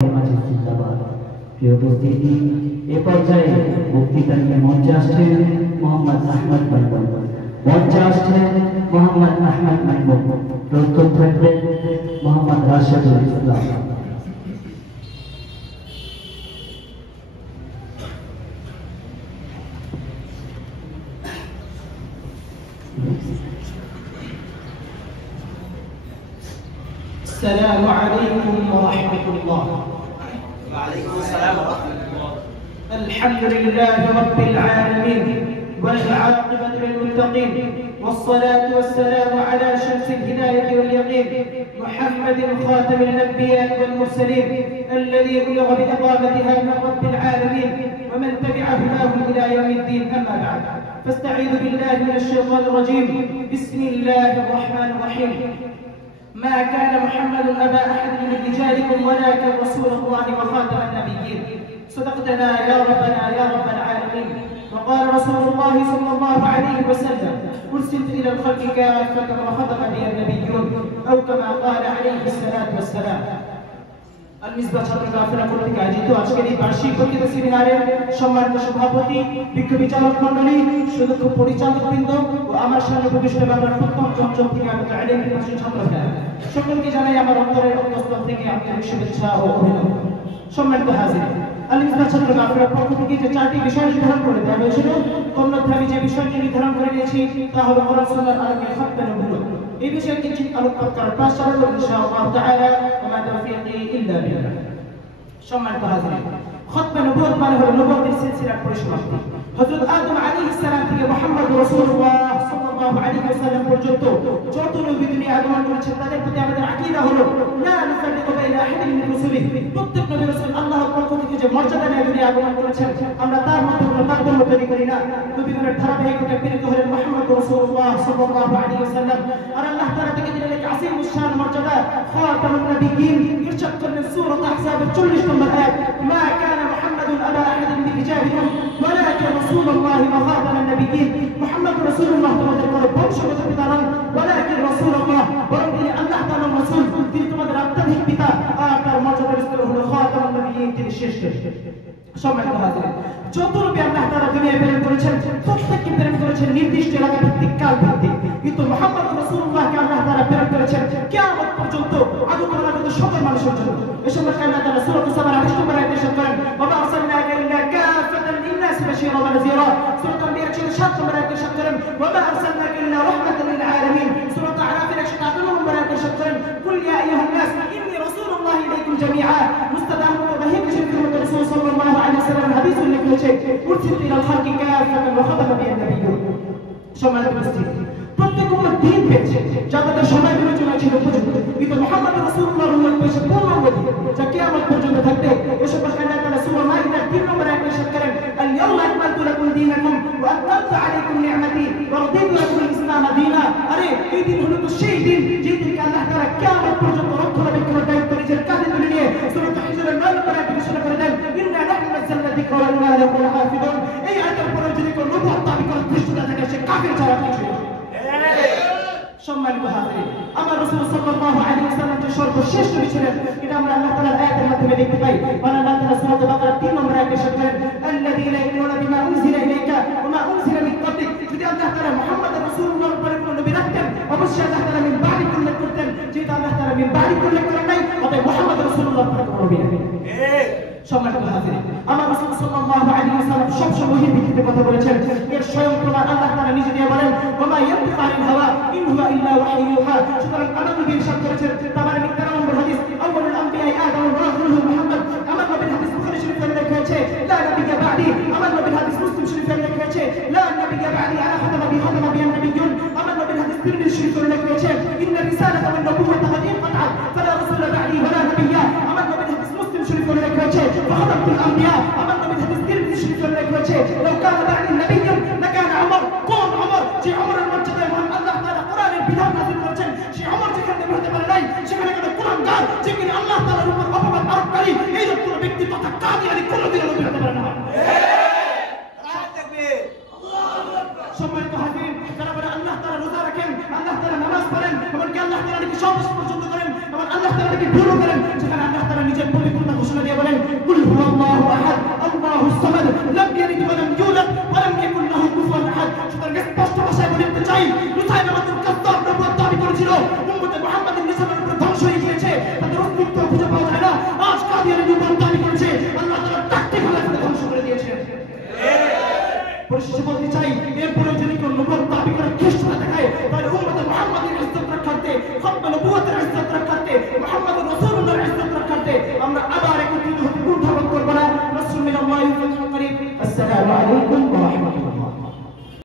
প্রিয় উপস্থিতি, এ পর্যায়ে বক্তৃতা নিয়ে মঞ্চে আসছেন মোহাম্মদ আহমদ মাহমুদ। মঞ্চে আসছেন মোহাম্মদ আহমদ মাহমুদ। প্রস্তুত থাকবেন মোহাম্মদ রাশেদুল ইসলাম। السلام عليكم ورحمة الله. وعليكم السلام ورحمة الله. الحمد لله رب العالمين والعاقبة للمتقين والصلاة والسلام على شمس الهداية واليقين محمد خاتم الأنبياء والمرسلين الذي بلغ بإقامتها من رب العالمين ومن تبع هداهم إلى يوم الدين. أما بعد فاستعيذ بالله من الشيطان الرجيم. بسم الله الرحمن الرحيم. ما كان محمد أبا أحد من رجالكم ولكن رسول الله وخاتم النبيين. صدقتنا يا ربنا يا رب العالمين. وقال رسول الله صلى الله عليه وسلم أرسلت إلى الخلق كافة وخطب بي النبيون أو كما قال عليه الصلاة والسلام. المصباح ছাত্র কাফেলা কর্তৃক আয়োজিত আজকের এই বার্ষিক বক্তৃতা সেমিনারের সম্মানিত সভাপতি, বিজ্ঞ বিচারক মণ্ডলী, সুদক্ষ পরিচালকবৃন্দ ও আমার সামনে উপবিষ্ট বাংলার প্রথম চঞ্চল থেকে আমি আলেম প্রশাসন ছাত্ররা সকলকে জানাই আমার অন্তরের অন্তঃস্থল থেকে আন্তরিক শুভেচ্ছা ও অভিনন্দন। সম্মানিত হাজির, আল-মিসবাহ ছাত্র কাফেলার পক্ষ থেকে যে 4টি বিষয় নির্ধারণ করে দেওয়া হয়েছিল, তন্মধ্যে আমি যে বিষয়টি নির্ধারণ করে নিয়েছি তা হলো কোরআন সুন্নাহর আলোকে খাতমে নবুওয়াত। এই বিষয়ে কিঞ্চিৎ আলোকপাত করার চেষ্টা করব ইনশাআল্লাহ তাআলা। ওয়া মা তাওফীকি ইল্লা বিল্লাহ। সম্মানিত হাজির, খাতমে নবুওয়াত মানে হলো নবুওয়াতের সিলসিলার পরিসমাপ্তি। হযরত আদম আলাইহিস সালাম থেকে মুহাম্মদ রাসূলুল্লাহ সাল্লাল্লাহু আলাইহি ওয়াসাল্লাম পর্যন্ত যত নবী দুনিয়ায় আগমন করেছেন তাদের প্রতি আমাদের আকীদা হলো লা নুফাররিকু বাইনা আহাদিন মিন রাসূলিহি। প্রত্যেক নবী রাসূল আল্লাহর পক্ষ থেকে যে মর্যাদা নিয়ে দুনিয়ায় আগমন করেছেন আমরা তার মধ্যে কোনো তারতম্য তৈরি করি না। নবীগণের ধারাবাহিকতায় প্রেরিত হলেন মুহাম্মদ রাসূলুল্লাহ সাল্লাল্লাহু আলাইহি ওয়াসাল্লাম। আর আল্লাহ তাআলা থেকে দিলেন এক আসীমুশ শান মর্যাদা খাতামুন নবিয়্যিন। ইরশাদ করলেন সূরা আহজাবের 40 নম্বর আয়াত, মা কানা মুহাম্মাদুন আবা আহাদিন মিন রিজালিকুম ওয়ালাকিন রাসূলুল্লাহি ওয়া খাতামুন নবিয়্যিন। মুহাম্মদ রাসূলুল্লাহ তোমাদের কোনো বংশগত পিতা নন, ওয়ালাকিন রাসূলুল্লাহ, বরং তিনি আল্লাহ তাআলার রাসূল, তিনি তোমাদের আত্মাধিক পিতা। আর তার মর্যাদার স্তর হলো খাতামুন নবিয়্যিন, তিনি শ্রেষ্ঠ। সম্মানিত হাজির, যত নবী আল্লাহ তাআলা দুনিয়ায় প্রেরণ করেছেন প্রত্যেককে প্রেরণ করেছেন নির্দিষ্ট এলাকা ভিত্তিক, কাল ভিত্তিক, কিন্তু মুহাম্মদ রাসূলুল্লাহকে আল্লাহ তাআলা প্রেরণ করেছেন কিয়ামত পর্যন্ত আগত সকল মানুষের জন্য। এ সম্পর্কে আল্লাহ তাআলা সূরা আস-সাবার 28 নম্বর আয়াতে ইরশাদ করেন, ওয়া মা আরসালনাকা ইল্লা কাফাতান লিন-নাসি বাশীরান ওয়া নাযীরা। সূরা আল-আনবিয়া 7 নম্বর আয়াতে ইরশাদ করেন, ওয়া মা আরসালনাকা ইল্লা রাহমাতান লিল আলামিন। সূরা আল-আরাফ 158 নম্বর আয়াতে ইরশাদ করেন, কুল ইয়া আইয়ুহান নাস ইন্নী রাসূলুল্লাহি ইলাইকুম জামিআ। মুস্তাদাহ মুতাবাহিক শরীফ রাসূল সাল্লাল্লাহু আলাইহি ওয়াসাল্লাম হাদিস উল্লেখ করেছে, উরসিলতু ইলাল খালকি কাফাতান ওয়া খাতামা বিন নবিয়্যিন। সম্মানিত উপস্থিতি, প্রত্যেক উম্মত দিন পেয়েছে যা তাদের সময় বিবেচনা ছিল উপযুক্ত, কিন্তু মুহাম্মদ রাসূলুল্লাহর উম্মত পেয়েছে পূর্ণাঙ্গ দিন যা কিয়ামত পর্যন্ত থাকবে। এসব আল্লাহ তাআলা সূরা মাইদার 3 নম্বর আয়াতে ইরশাদ করেন, আল ইয়াওমা আকমালতু লাকুম দীনাকুম ওয়া আতমামতু আলাইকুম নি'মাতি ওয়া রাদিতু লাকুম আল-ইসলাম দীনা। আরে এই দিন হলো তো সেই দিন যে দিনকে আল্লাহ তাআলা কিয়ামত পর্যন্ত রক্ষণাবেক্ষণের দায়িত্ব নিজের কাঁধে তুলে নিয়ে সূরা হিজরের 9 নম্বর আয়াতে ঘোষণা করে দেন, ইন্না নাহনু নাযালনা যিকরা ওয়া ইন্না লাহু লাহাফিজুন। এই আয়াতের পরে যদি কেউ নবুয়ত দাবি করে ধৃষ্টতা থাকে সে কাফির ছাড়া কিছু না। সম্মানিত হাজির, আমার রাসূল সাল্লাল্লাহু আলাইহি ওয়াসাল্লাম যে সর্বশেষ নবী ছিলেন এটা আমরা আল্লাহ তাআলার আয়াতের মাধ্যমে দেখতে পাই। আল্লাহ তাআলা সূরা বাকারা 3 নম্বর আয়াতে ইরশাদ করেন, আল্লাযীনা ইউমিনুনা বিমা উনজিলা ইলাইকা ওয়া মা উনজিলা মিন ক্বাবলিক। যদি আল্লাহ তাআলা মুহাম্মদ রাসূলুল্লাহর উপরে কোনো নবী রাখতেন অবশ্যই আল্লাহ তাআলা মিন বাদি উল্লেখ করতেন, যেটা আল্লাহ তাআলা মিন বাদি উল্লেখ করেন নাই, অতএব মুহাম্মদ রাসূলুল্লাহর উপরে কোনো নবী নেই। সম্মানিত হাজির, আমার রাসূল সাল্লাল্লাহু আলাইহি ওয়াসাল্লাম সব ওহীর ভিত্তিতে কথা বলেছেন। এর স্বয়ং প্রমাণ আল্লাহ তাআলা নিজে দিয়ে বলেন, ওয়া মা ইয়ানতিকু আনিল হাওয়া ইন হুয়া ইল্লা ওয়াহয়ুন ইউহা। সুতরাং আমার নবী ইরশাদ করেছেন, তাবারাক 13 নম্বর হাদিস, আউয়ালুল আমবিয়া আদম ওয়া আখিরুহুম মুহাম্মদ। আমার নবীর হাদিস বুখারী শরীফে লেখা হয়েছে, লা নাবিয়্যা বা'দি। আমার নবীর হাদিস মুসলিম শরীফে লেখা হয়েছে, লা নাবিয়্যা বা'দি আলা খাতামা বিন নাবিয়্যুন। আমার নবীর হাদিস তিরমিজি শরীফে লেখা হয়েছে, ইন্না রিসালাতা ওয়ান নবুওয়াতা কাদ ইনকাতা'আত ফালা রাসূলা বা'দি ওয়ালা নাবিয়্যা। আমার নবীর হাদিস মুসলিম শরীফে লেখা হয়েছে, ফাহাদাতুল আমবিয়া। আমার নবীর হাদিস তিরমিজি শরীফে লেখা হয়েছে, লাউ কানা বা'দি নাবিয়্যুন লাকানা উমর। কোন উমর? যে উমরের মর্যাদায় মহান আল্লাহ তাআলা কোরআনের বিধান নাযিল করেছেন, সে উমর যেখানে হতে পারে নাই, সেখানে কোনো কুরআনদার যে কিনা আল্লাহ তাআলার উপর অপবাদ আরোপকারী এই কোন ব্যক্তি তথা কাদিয়ানি কোনদিন নবী হতে পারে না। সম্মানিত হাজির, যারা বলে আল্লাহ তাআলা রোজা রাখেন, আল্লাহ তাআলা নামাজ পড়েন, এমনকি আল্লাহ তাআলা নাকি সব পর্যন্ত করেন, এবং আল্লাহ তাআলা নাকি ভুলও করেন, সেখানে আল্লাহ তাআলা নিজের পবিত্রতা ঘোষণা ঘোষণা দিয়ে বলেন কুল হুয়াল্লাহু আহাদ আল্লাহুস সামাদ লাম ইয়ালিদ ওয়া লাম ইউলাদ ওয়া লাম ইয়াকুল লাহু কুফুয়ান আহাদ। সুতরাং স্পষ্ট ভাষায় বলতে চাই মুসাইলামাতুল কাযযাব নবুয়ত দাবি করেছিল, উম্মতে মুহাম্মাদের নিসাবের উপর ধ্বংস হয়ে গিয়েছে, তাদের অস্তিত্ব খুঁজে পাওয়া যায় না। আজ কাদিয়ানী নবুয়ত দাবি করেছে, আল্লাহ তাআলা ট্যাকটিক্যালি তাদের ধ্বংস করে দিয়েছেন। পরিশেষে বলতে চাই এরপরে যদি কেউ নবুয়ত দাবি করে খ্রিস্টান দেখায় তাহলে উম্মতে মুহাম্মাদের ইজ্জত রক্ষার্থে, খতমে নবুয়তের ইজ্জত রক্ষার্থে, মুহাম্মদুর রাসূলুল্লাহর ইজ্জত রক্ষার্থে আমরা আবার একত্রিত হতে কুণ্ঠাবোধ করব না। নাসরুম মিনাল্লাহি ওয়া ফাতহুন করিম। আসসালামু আলাইকুম।